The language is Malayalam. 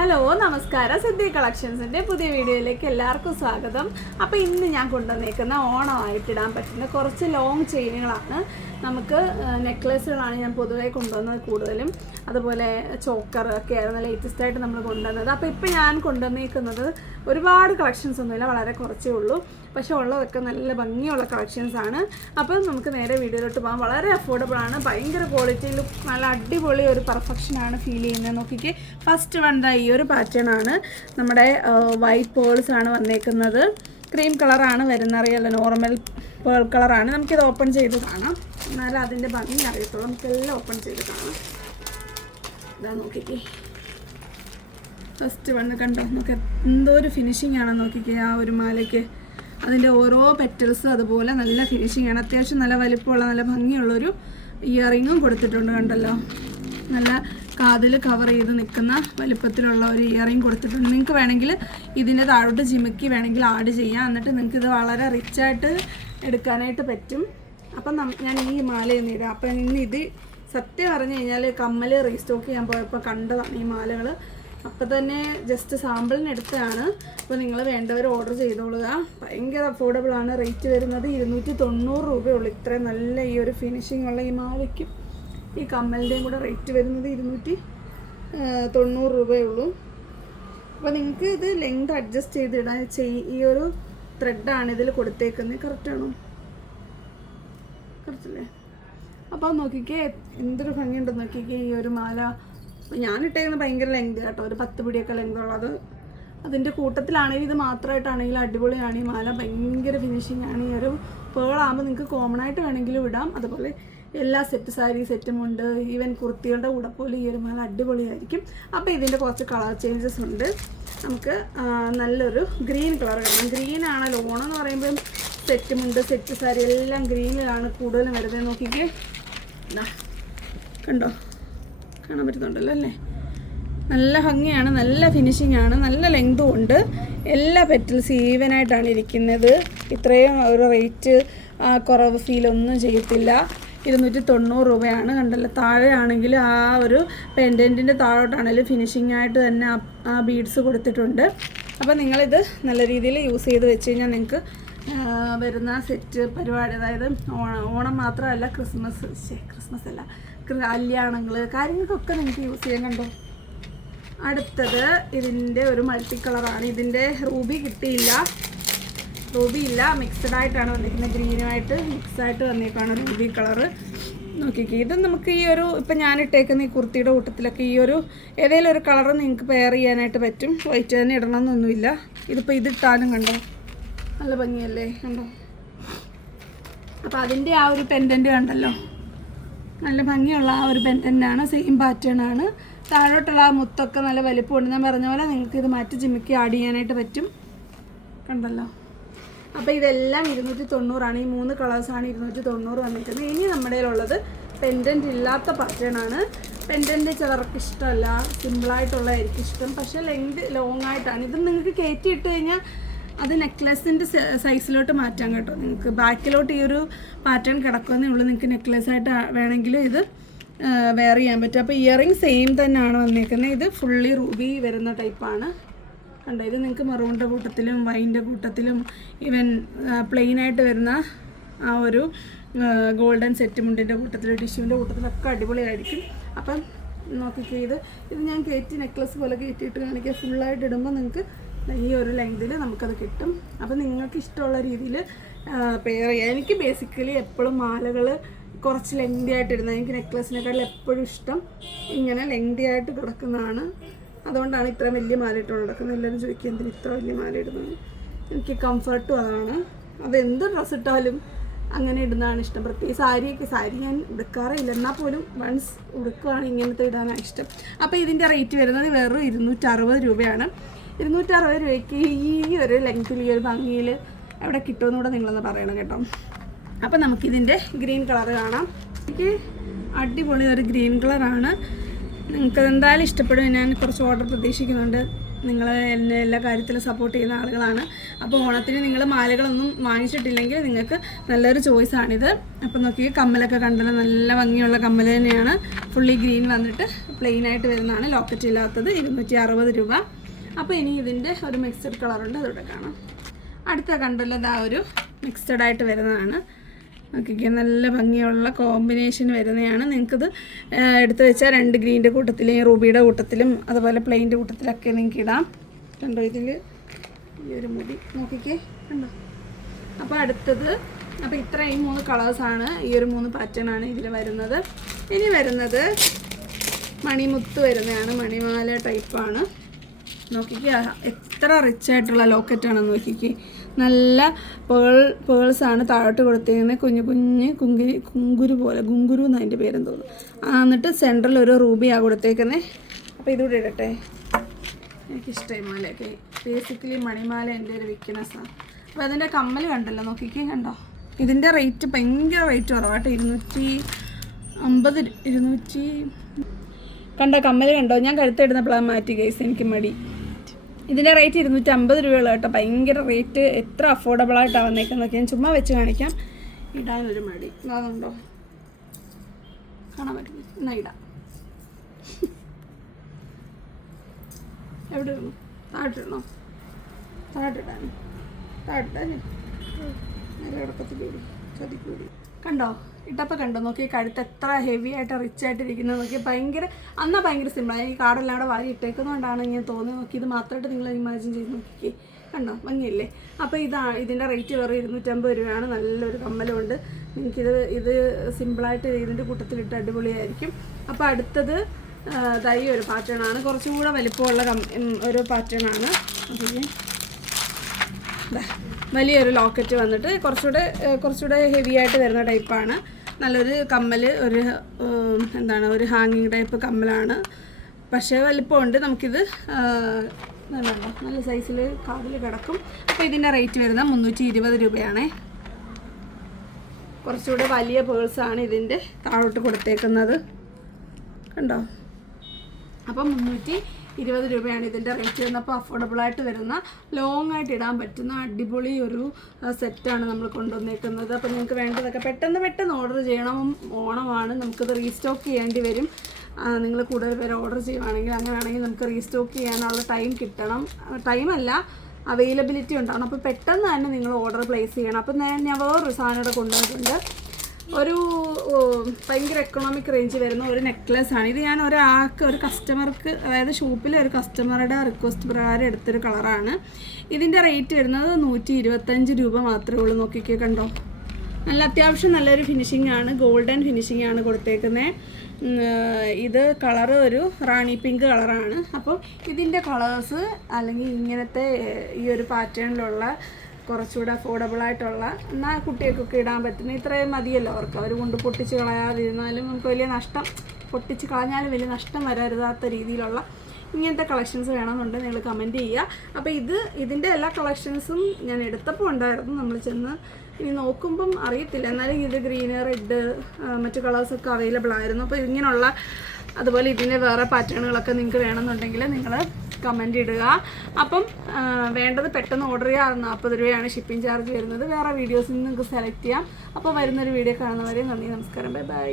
ഹലോ നമസ്കാരം, സിദ്ധി കളക്ഷൻസിൻ്റെ പുതിയ വീഡിയോയിലേക്ക് എല്ലാവർക്കും സ്വാഗതം. അപ്പോൾ ഇന്ന് ഞാൻ കൊണ്ടുവന്നേക്കുന്ന ഓണമായിട്ടിടാൻ പറ്റുന്ന കുറച്ച് ലോങ് ചെയിനുകളാണ്. നമുക്ക് നെക്ലേസുകളാണ് ഞാൻ പൊതുവേ കൊണ്ടുവന്നത് കൂടുതലും. അതുപോലെ ചോക്കർ ഒക്കെ ആയിരുന്നു ലേറ്റസ്റ്റ് ആയിട്ട് നമ്മൾ കൊണ്ടുവന്നത്. അപ്പോൾ ഇപ്പോൾ ഞാൻ കൊണ്ടുവന്നേക്കുന്നത് ഒരുപാട് കളക്ഷൻസ് ഒന്നുമില്ല, വളരെ കുറച്ചേ ഉള്ളൂ. പക്ഷേ ഉള്ളതൊക്കെ നല്ല ഭംഗിയുള്ള കളക്ഷൻസാണ്. അപ്പോൾ നമുക്ക് നേരെ വീഡിയോയിലോട്ട് പോകാം. വളരെ അഫോർഡബിൾ ആണ്, ഭയങ്കര ക്വാളിറ്റിയിൽ നല്ല അടിപൊളി ഒരു പെർഫെക്ഷനാണ് ഫീൽ ചെയ്യുന്നത്. നോക്കിക്കേ, ഫസ്റ്റ് വൺ ഈ ഒരു പാറ്റേൺ ആണ്. നമ്മുടെ വൈറ്റ് പേൾസ് ആണ് വന്നേക്കുന്നത്. ക്രീം കളറാണ് വരുന്നത്, അറിയാലോ, നോർമൽ പേൾ കളറാണ്. നമുക്കിത് ഓപ്പൺ ചെയ്ത് കാണാം, എന്നാലും അതിൻ്റെ ഭംഗി അറിയത്തുള്ളൂ. നമുക്കെല്ലാം ഓപ്പൺ ചെയ്ത് കാണാം. ഇതാ നോക്കിക്കേ, ഫസ്റ്റ് വണ്ണ് കണ്ടോ, നമുക്ക് എന്തോ ഒരു ഫിനിഷിംഗ് ആണ്. നോക്കിക്കേ, ആ ഒരു മാലയ്ക്ക് അതിൻ്റെ ഓരോ പെറ്റൽസും അതുപോലെ നല്ല ഫിനിഷിംഗ് ആണ്. അത്യാവശ്യം നല്ല വലിപ്പമുള്ള നല്ല ഭംഗിയുള്ളൊരു ഇയറിങ്ങും കൊടുത്തിട്ടുണ്ട്. കണ്ടല്ലോ, നല്ല കാതിൽ കവർ ചെയ്ത് നിൽക്കുന്ന വലിപ്പത്തിലുള്ള ഒരു ഇയറിങ് കൊടുത്തിട്ടുണ്ട്. നിങ്ങൾക്ക് വേണമെങ്കിൽ ഇതിൻ്റെ താഴോട്ട് ജിമിക്കി വേണമെങ്കിൽ ആഡ് ചെയ്യാം. എന്നിട്ട് നിങ്ങൾക്ക് ഇത് വളരെ റിച്ചായിട്ട് എടുക്കാനായിട്ട് പറ്റും. അപ്പം ഞാൻ ഈ മാല ഇന്ന് ഇടാം. അപ്പം ഇന്ന് ഇത് സത്യം പറഞ്ഞു കഴിഞ്ഞാൽ കമ്മൽ റീസ്റ്റോക്ക് ചെയ്യാൻ പോയപ്പോൾ കണ്ടതാണ് ഈ മാലകൾ. അപ്പം തന്നെ ജസ്റ്റ് സാമ്പിളിന് എടുത്തതാണ്. അപ്പോൾ നിങ്ങൾ വേണ്ടവർ ഓർഡർ ചെയ്തോളുക. ഭയങ്കര അഫോർഡബിളാണ്. റേറ്റ് വരുന്നത് 290 രൂപയുള്ളൂ. ഇത്രയും നല്ല ഈ ഒരു ഫിനിഷിംഗ് ഉള്ള ഈ മാലയ്ക്കും ഈ കമ്മലിൻ്റെയും കൂടെ റേറ്റ് വരുന്നത് 290 രൂപയുള്ളൂ. അപ്പോൾ നിങ്ങൾക്ക് ഇത് ലെങ്ത് അഡ്ജസ്റ്റ് ചെയ്തിടാൻ ഈ ഒരു ത്രെഡാണ് ഇതിൽ കൊടുത്തേക്കുന്നത്. കറക്റ്റാണോ? കറക്റ്റല്ലേ? അപ്പോൾ നോക്കിക്കേ, എന്തൊരു ഭംഗിയുണ്ടെന്ന് നോക്കിക്കേ ഈ ഒരു മാല. ഞാനിട്ടേക്കുന്നത് ഭയങ്കര ലെങ്ത് കേട്ടോ, ഒരു 10 പിടിയൊക്കെ ലെങ്ത് ഉള്ളത്. അതിൻ്റെ കൂട്ടത്തിലാണെങ്കിൽ ഇത് മാത്രമായിട്ടാണെങ്കിലും അടിപൊളിയാണ് ഈ മാല. ഭയങ്കര ഫിനിഷിംഗ് ആണ്. ഈ ഒരു പേളാകുമ്പോൾ നിങ്ങൾക്ക് കോമൺ ആയിട്ട് വേണമെങ്കിലും ഇടാം. അതുപോലെ എല്ലാ സെറ്റ് സാരി സെറ്റും ഉണ്ട്. ഈവൻ കുർത്തികളുടെ കൂടെ പോലെ ഈ ഒരു മാല അടിപൊളിയായിരിക്കും. അപ്പോൾ ഇതിൻ്റെ കുറച്ച് കളർ ചേഞ്ചസ് ഉണ്ട്. നമുക്ക് നല്ലൊരു ഗ്രീൻ കളർ കാണാം. ഗ്രീനാണല്ലോ ഓണം എന്ന് പറയുമ്പം സെറ്റുമുണ്ട് സെറ്റ് സാരി എല്ലാം ഗ്രീനിലാണ് കൂടുതലും വരുന്നത്. നോക്കിക്കേ, കണ്ടോ, കാണാൻ പറ്റുന്നുണ്ടല്ലോ അല്ലേ? നല്ല ഭംഗിയാണ്, നല്ല ഫിനിഷിംഗ് ആണ്, നല്ല ലെങ്തും ഉണ്ട്. എല്ലാ പെറ്റൽസ് ഈവനായിട്ടാണ് ഇരിക്കുന്നത്. ഇത്രയും ഒരു റേറ്റ് കുറവ് ഫീലൊന്നും ചെയ്യത്തില്ല. 290 രൂപയാണ്. കണ്ടല്ലോ, താഴെ ആണെങ്കിൽ ആ ഒരു പെൻഡൻറ്റിൻ്റെ താഴോട്ടാണെങ്കിലും ഫിനിഷിംഗ് ആയിട്ട് തന്നെ ആ ബീഡ്സ് കൊടുത്തിട്ടുണ്ട്. അപ്പോൾ നിങ്ങളിത് നല്ല രീതിയിൽ യൂസ് ചെയ്ത് വെച്ച് കഴിഞ്ഞാൽ നിങ്ങൾക്ക് വരുന്ന സെറ്റ് പരിപാടി, അതായത് ഓണം മാത്രമല്ല ക്രിസ്മസ് അല്ല, കല്യാണങ്ങൾ കാര്യങ്ങൾക്കൊക്കെ നിങ്ങൾക്ക് യൂസ് ചെയ്യാൻ. കണ്ടോ, അടുത്തത് ഇതിൻ്റെ ഒരു മൾട്ടി കളറാണ്. ഇതിൻ്റെ റൂബി കിട്ടിയില്ല, റൂബി ഇല്ല, മിക്സഡ് ആയിട്ടാണ് വന്നിരിക്കുന്നത്. ഗ്രീനുമായിട്ട് മിക്സായിട്ട് വന്നേക്കാണ് റൂബി കളറ്. നോക്കിക്കേ, ഇത് നമുക്ക് ഈ ഒരു ഇപ്പം ഞാനിട്ടേക്കുന്ന ഈ കുർത്തിയുടെ കൂട്ടത്തിലൊക്കെ ഈ ഒരു ഏതെങ്കിലും ഒരു കളറ് നിങ്ങൾക്ക് പെയർ ചെയ്യാനായിട്ട് പറ്റും. വൈറ്റ് തന്നെ ഇടണമെന്നൊന്നുമില്ല. ഇതിപ്പോൾ ഇതിട്ടാലും കണ്ടോ നല്ല ഭംഗിയല്ലേ? കണ്ടോ, അപ്പോൾ അതിൻ്റെ ആ ഒരു പെൻഡൻറ്റ് കണ്ടല്ലോ, നല്ല ഭംഗിയുള്ള ആ ഒരു പെൻഡൻ്റാണ്. സെയിം പാറ്റേൺ ആണ്. താഴോട്ടുള്ള ആ മുത്തൊക്കെ നല്ല വലിപ്പമുണ്ട്. ഞാൻ പറഞ്ഞ പോലെ നിങ്ങൾക്ക് ഇത് മാറ്റി ജിമ്മിക്ക് ആഡ് ചെയ്യാനായിട്ട് പറ്റും. കണ്ടല്ലോ, അപ്പോൾ ഇതെല്ലാം 290 ഈ 3 കളേഴ്സാണ് 290 വന്നിരിക്കുന്നത്. ഇനി നമ്മുടെ ഉള്ളത് പെൻഡൻറ്റ് ഇല്ലാത്ത പാറ്റേൺ ആണ്. പെൻഡൻറ്റ് ചിലർക്ക് ഇഷ്ടമല്ല, സിമ്പിളായിട്ടുള്ളതായിരിക്കും ഇഷ്ടം. പക്ഷേ ലെങ്ത് ലോങ് ആയിട്ടാണ്. ഇത് നിങ്ങൾക്ക് കയറ്റിയിട്ട് കഴിഞ്ഞാൽ അത് നെക്ലെസിൻ്റെ സൈസിലോട്ട് മാറ്റാം കേട്ടോ. നിങ്ങൾക്ക് ബാക്കിലോട്ട് ഈ ഒരു പാറ്റേൺ കിടക്കുന്നേ ഉള്ളൂ. നിങ്ങൾക്ക് നെക്ലെസ്സായിട്ട് വേണമെങ്കിൽ ഇത് വെയർ ചെയ്യാൻ പറ്റും. അപ്പോൾ ഇയറിങ് സെയിം തന്നെയാണ് വന്നേക്കുന്നത്. ഇത് ഫുള്ളി റൂബി വരുന്ന ടൈപ്പാണ്. കണ്ടോ, ഇത് നിങ്ങൾക്ക് മെറൂണിൻ്റെ കൂട്ടത്തിലും വൈൻ്റെ കൂട്ടത്തിലും ഈവൻ പ്ലെയിനായിട്ട് വരുന്ന ആ ഒരു ഗോൾഡൻ സെറ്റ് മുണ്ടിൻ്റെ കൂട്ടത്തിലും ടിഷ്യൂവിൻ്റെ കൂട്ടത്തിലൊക്കെ അടിപൊളിയായിരിക്കും. അപ്പം നോക്കിക്കേ, ഇത് ഞാൻ കയറ്റി നെക്ലസ് പോലെ കയറ്റിയിട്ട് കാണിക്കുക. ഫുള്ളായിട്ട് ഇടുമ്പോൾ നിങ്ങൾക്ക് ഈ ഒരു ലെങ്തിൽ നമുക്കത് കിട്ടും. അപ്പോൾ നിങ്ങൾക്ക് ഇഷ്ടമുള്ള രീതിയിൽ പെയർ ചെയ്യാം. എനിക്ക് ബേസിക്കലി എപ്പോഴും മാലകൾ കുറച്ച് ലെങ്തി ആയിട്ട് ഇടുന്നത്. എനിക്ക് നെക്ലസിനെക്കാളും എപ്പോഴും ഇഷ്ടം ഇങ്ങനെ ലെങ്തി ആയിട്ട് കിടക്കുന്നതാണ്. അതുകൊണ്ടാണ് ഇത്ര വലിയ മാല ഇട്ട് കിടക്കുന്നത്. എല്ലാവരും ചോദിക്കുക എന്തിന് ഇത്ര വലിയ മാല ഇടുന്നത്. എനിക്ക് കംഫർട്ടും അതാണ്. അതെന്ത് ഡ്രസ്സ് ഇട്ടാലും അങ്ങനെ ഇടുന്നതാണ് ഇഷ്ടം. പ്രത്യേകിച്ച് സാരി ഞാൻ ഉടുക്കാറില്ല, എന്നാൽ പോലും വൺസ് ഉടുക്കുകയാണ് ഇങ്ങനത്തെ ഇടാനാണ് ഇഷ്ടം. അപ്പോൾ ഇതിൻ്റെ റേറ്റ് വരുന്നത് വെറും 260 രൂപയാണ്. 260 രൂപയ്ക്ക് ഈ ഒരു ലെങ്ത്തിൽ ഈ ഒരു ഭംഗിയിൽ എവിടെ കിട്ടുമെന്ന് കൂടെ നിങ്ങളൊന്ന് പറയണം കേട്ടോ. അപ്പോൾ നമുക്കിതിൻ്റെ ഗ്രീൻ കളർ കാണാം. എനിക്ക് അടിപൊളി ഒരു ഗ്രീൻ കളറാണ്. നിങ്ങൾക്ക് എന്തായാലും ഇഷ്ടപ്പെടും. ഞാൻ കുറച്ച് ഓർഡർ പ്രതീക്ഷിക്കുന്നുണ്ട്. നിങ്ങൾ എന്നെ എല്ലാ കാര്യത്തിലും സപ്പോർട്ട് ചെയ്യുന്ന ആളുകളാണ്. അപ്പോൾ ഓണത്തിന് നിങ്ങൾ മാലകളൊന്നും വാങ്ങിച്ചിട്ടില്ലെങ്കിൽ നിങ്ങൾക്ക് നല്ലൊരു ചോയ്സാണിത്. അപ്പോൾ നോക്കി കമ്മലൊക്കെ കണ്ടല്ലോ, നല്ല ഭംഗിയുള്ള കമ്മൽ തന്നെയാണ്. ഫുള്ളി ഗ്രീൻ വന്നിട്ട് പ്ലെയിനായിട്ട് വരുന്നതാണ്, ലോക്കറ്റ് ഇല്ലാത്തത്. 260 രൂപ. അപ്പോൾ ഇനി ഇതിൻ്റെ ഒരു മിക്സഡ് കളറുണ്ട്, അതിവിടെ കാണാം. അടുത്ത കണ്ടല്ലോ, ഇതാ ഒരു മിക്സഡ് ആയിട്ട് വരുന്നതാണ്. നോക്കിക്കുക, നല്ല ഭംഗിയുള്ള കോമ്പിനേഷൻ വരുന്നതാണ്. നിങ്ങൾക്കിത് എടുത്തു വെച്ചാൽ 2 ഗ്രീൻ്റെ കൂട്ടത്തിലും റൂബിയുടെ കൂട്ടത്തിലും അതുപോലെ പ്ലെയിൻ്റെ കൂട്ടത്തിലൊക്കെ നിങ്ങൾക്ക് ഇടാം. കണ്ടോ, ഇതിൽ ഈ ഒരു മുടി നോക്കിക്കേ, കണ്ടോ. അപ്പോൾ അടുത്തത്, അപ്പോൾ ഇത്രയും 3 കളേഴ്സാണ്, ഈ ഒരു 3 പാറ്റേണാണ് ഇതിൽ വരുന്നത്. ഇനി വരുന്നത് മണിമുത്ത് വരുന്നതാണ്, മണിമാല ടൈപ്പാണ്. നോക്കിക്കേ, എത്ര റിച്ച് ആയിട്ടുള്ള ലോക്കറ്റാണെന്ന് നോക്കിക്കേ. നല്ല പേൾസാണ് താഴോട്ട് കൊടുത്തിരിക്കുന്നത്, കുഞ്ഞു കുഞ്ഞ് കുങ്കുരു പോലെ, ഗുങ്കുരു എന്ന് അതിൻ്റെ പേരെന്ന് തോന്നുന്നു. എന്നിട്ട് സെൻട്രൽ ഒരു റൂബിയാണ് കൊടുത്തേക്കുന്നത്. അപ്പോൾ ഇതുകൂടെ ഇടട്ടെ, എനിക്കിഷ്ടമായി മാലയൊക്കെ. ബേസിക്കലി മണിമാല എൻ്റെ ഒരു വീക്ക്നെസ്സാണ്. അപ്പോൾ അതിൻ്റെ കമ്മൽ കണ്ടല്ലോ, നോക്കിക്കേ, കണ്ടോ. ഇതിൻ്റെ റേറ്റ് ഭയങ്കര റേറ്റ് കുറവാട്ടോ, 250 200. കണ്ടോ കമ്മൽ കണ്ടോ, ഞാൻ കഴുത്തിടുന്നപ്പോഴാണ് മാറ്റി ഗൈസ്, എനിക്ക് മടി. ഇതിൻ്റെ റേറ്റ് 250 രൂപയുള്ള കേട്ടോ, ഭയങ്കര റേറ്റ്. എത്ര അഫോർഡബിളായിട്ടാണ് വന്നേക്കുന്നതൊക്കെ ഞാൻ ചുമ്മാ വെച്ച് കാണിക്കാം. ഇടാനൊരു മടി, അതുണ്ടോ, കാണാൻ പറ്റും. എന്നാൽ ഇടാം. എവിടെ ഇടണം? താഴോട്ടിടണോ? താഴോട്ടിടാൻ താഴോട്ടിടാൻ ഇടക്കത്തിലൂടി ചതിക്കൂടി. കണ്ടോ, ഇട്ടപ്പോൾ കണ്ടോ, നോക്കി കഴുത്ത് എത്ര ഹെവി ആയിട്ട് റിച്ച് ആയിട്ടിരിക്കുന്നത് നോക്കി. ഭയങ്കര സിമ്പിളാണ്. ഈ കാർഡെല്ലാം കൂടെ വാരി ഇട്ടേക്കുന്നതുകൊണ്ടാണ് ഇങ്ങനെ തോന്നി. നോക്കി, ഇത് മാത്രമായിട്ട് നിങ്ങൾ ഇമാജിൻ ചെയ്ത് നോക്കിക്കേ, കണ്ടോ, ഭംഗിയില്ലേ. അപ്പോൾ ഇതിൻ്റെ റേറ്റ് വെറും 250 രൂപയാണ്. നല്ലൊരു കമ്മലുണ്ട്. ഇത് സിമ്പിളായിട്ട് ഇതിൻ്റെ കൂട്ടത്തിലിട്ട് അടിപൊളിയായിരിക്കും. അപ്പോൾ അടുത്തത് ഈ ഒരു പാറ്റേണാണ്, കുറച്ചും കൂടെ വലിപ്പമുള്ള ഒരു പാറ്റേണാണ്. അപ്പോൾ വലിയൊരു ലോക്കറ്റ് വന്നിട്ട് കുറച്ചുകൂടെ ഹെവി ആയിട്ട് വരുന്ന ടൈപ്പാണ്. നല്ലൊരു കമ്മൽ, ഒരു ഹാങ്ങിങ് ടൈപ്പ് കമ്മലാണ്. പക്ഷേ വലിപ്പമുണ്ട്. നമുക്കിത് നല്ല സൈസിൽ കാതിൽ കിടക്കും. അപ്പോൾ ഇതിൻ്റെ റേറ്റ് വരുന്നത് 320 രൂപയാണേ. കുറച്ചുകൂടെ വലിയ പേഴ്സാണ് ഇതിൻ്റെ താഴോട്ട് കൊടുത്തേക്കുന്നത്, കണ്ടോ. അപ്പം 320 രൂപയാണ് ഇതിൻ്റെ റേറ്റ് വരുന്നത്. അപ്പോൾ അഫോർഡബിളായിട്ട് വരുന്ന, ലോങ് ആയിട്ട് ഇടാൻ പറ്റുന്ന അടിപൊളി ഒരു സെറ്റാണ് നമ്മൾ കൊണ്ടുവന്നേക്കുന്നത്. അപ്പോൾ നിങ്ങൾക്ക് വേണ്ടതൊക്കെ പെട്ടെന്ന് ഓർഡർ ചെയ്യണം. ഓണമാണ്, നമുക്കിത് റീസ്റ്റോക്ക് ചെയ്യേണ്ടി വരും. നിങ്ങൾ കൂടുതൽ പേര് ഓർഡർ ചെയ്യുവാണെങ്കിൽ, അങ്ങനെയാണെങ്കിൽ നമുക്ക് റീസ്റ്റോക്ക് ചെയ്യാനുള്ള ടൈം കിട്ടണം. ടൈമല്ല, അവൈലബിലിറ്റി ഉണ്ടാവണം. അപ്പോൾ പെട്ടെന്ന് തന്നെ നിങ്ങൾ ഓർഡർ പ്ലേസ് ചെയ്യണം. അപ്പോൾ ഞാൻ വേറൊരു സാധനം ഇവിടെ കൊണ്ടുവന്നിട്ടുണ്ട്. ഒരു ഭയങ്കര എക്കണോമിക് റേഞ്ച് വരുന്ന ഒരു നെക്ലെസ് ആണ് ഇത്. ഞാൻ ഒരു കസ്റ്റമർക്ക്, അതായത് ഷോപ്പിലെ ഒരു കസ്റ്റമറുടെ റിക്വസ്റ്റ് പ്രകാരം എടുത്തൊരു കളറാണ്. ഇതിൻ്റെ റേറ്റ് വരുന്നത് 125 രൂപ മാത്രമേ ഉള്ളൂ. നോക്കിക്കേ, കണ്ടോ, നല്ല അത്യാവശ്യം നല്ലൊരു ഫിനിഷിംഗ് ആണ്, ഗോൾഡൻ ഫിനിഷിംഗ് ആണ് കൊടുത്തേക്കുന്നത്. ഇത് കളറ് ഒരു റാണി പിങ്ക് കളറാണ്. അപ്പോൾ ഇതിൻ്റെ കളേഴ്സ് അല്ലെങ്കിൽ ഇങ്ങനത്തെ ഈ ഒരു പാറ്റേണിലുള്ള കുറച്ചുകൂടെ അഫോർഡബിളായിട്ടുള്ള, എന്നാൽ കുട്ടികൾക്കൊക്കെ ഇടാൻ പറ്റുന്ന ഇത്രയും മതിയല്ലോ അവർക്ക്. അവർ കൊണ്ട് പൊട്ടിച്ച് കളയാതിരുന്നാലും നമുക്ക് വലിയ നഷ്ടം, പൊട്ടിച്ച് കളഞ്ഞാലും വലിയ നഷ്ടം വരരുതാത്ത രീതിയിലുള്ള ഇങ്ങനത്തെ കളക്ഷൻസ് വേണമെന്നുണ്ട് നിങ്ങൾ കമൻറ്റ് ചെയ്യുക. അപ്പോൾ ഇതിൻ്റെ എല്ലാ കളക്ഷൻസും ഞാൻ എടുത്തപ്പോൾ ഉണ്ടായിരുന്നു. നമ്മൾ ചെന്ന് ഇനി നോക്കുമ്പം അറിയത്തില്ല, എന്നാലും ഇത് ഗ്രീന്, റെഡ്, മറ്റു കളേഴ്സൊക്കെ അവൈലബിൾ ആയിരുന്നു. അപ്പോൾ ഇങ്ങനെയുള്ള, അതുപോലെ ഇതിൻ്റെ വേറെ പാറ്റേണുകളൊക്കെ നിങ്ങൾക്ക് വേണമെന്നുണ്ടെങ്കിൽ നിങ്ങൾ കമൻറ്റ് ഇടുക. അപ്പം വേണ്ടത് പെട്ടെന്ന് ഓർഡർ ചെയ്യുക. 40 രൂപയാണ് ഷിപ്പിംഗ് ചാർജ് വരുന്നത്. വേറെ വീഡിയോസിൽ നിന്ന് നിങ്ങൾക്ക് സെലക്ട് ചെയ്യാം. അപ്പോൾ വരുന്നൊരു വീഡിയോ കാണുന്നവരെ നന്ദി, നമസ്കാരം, ബൈ ബൈ.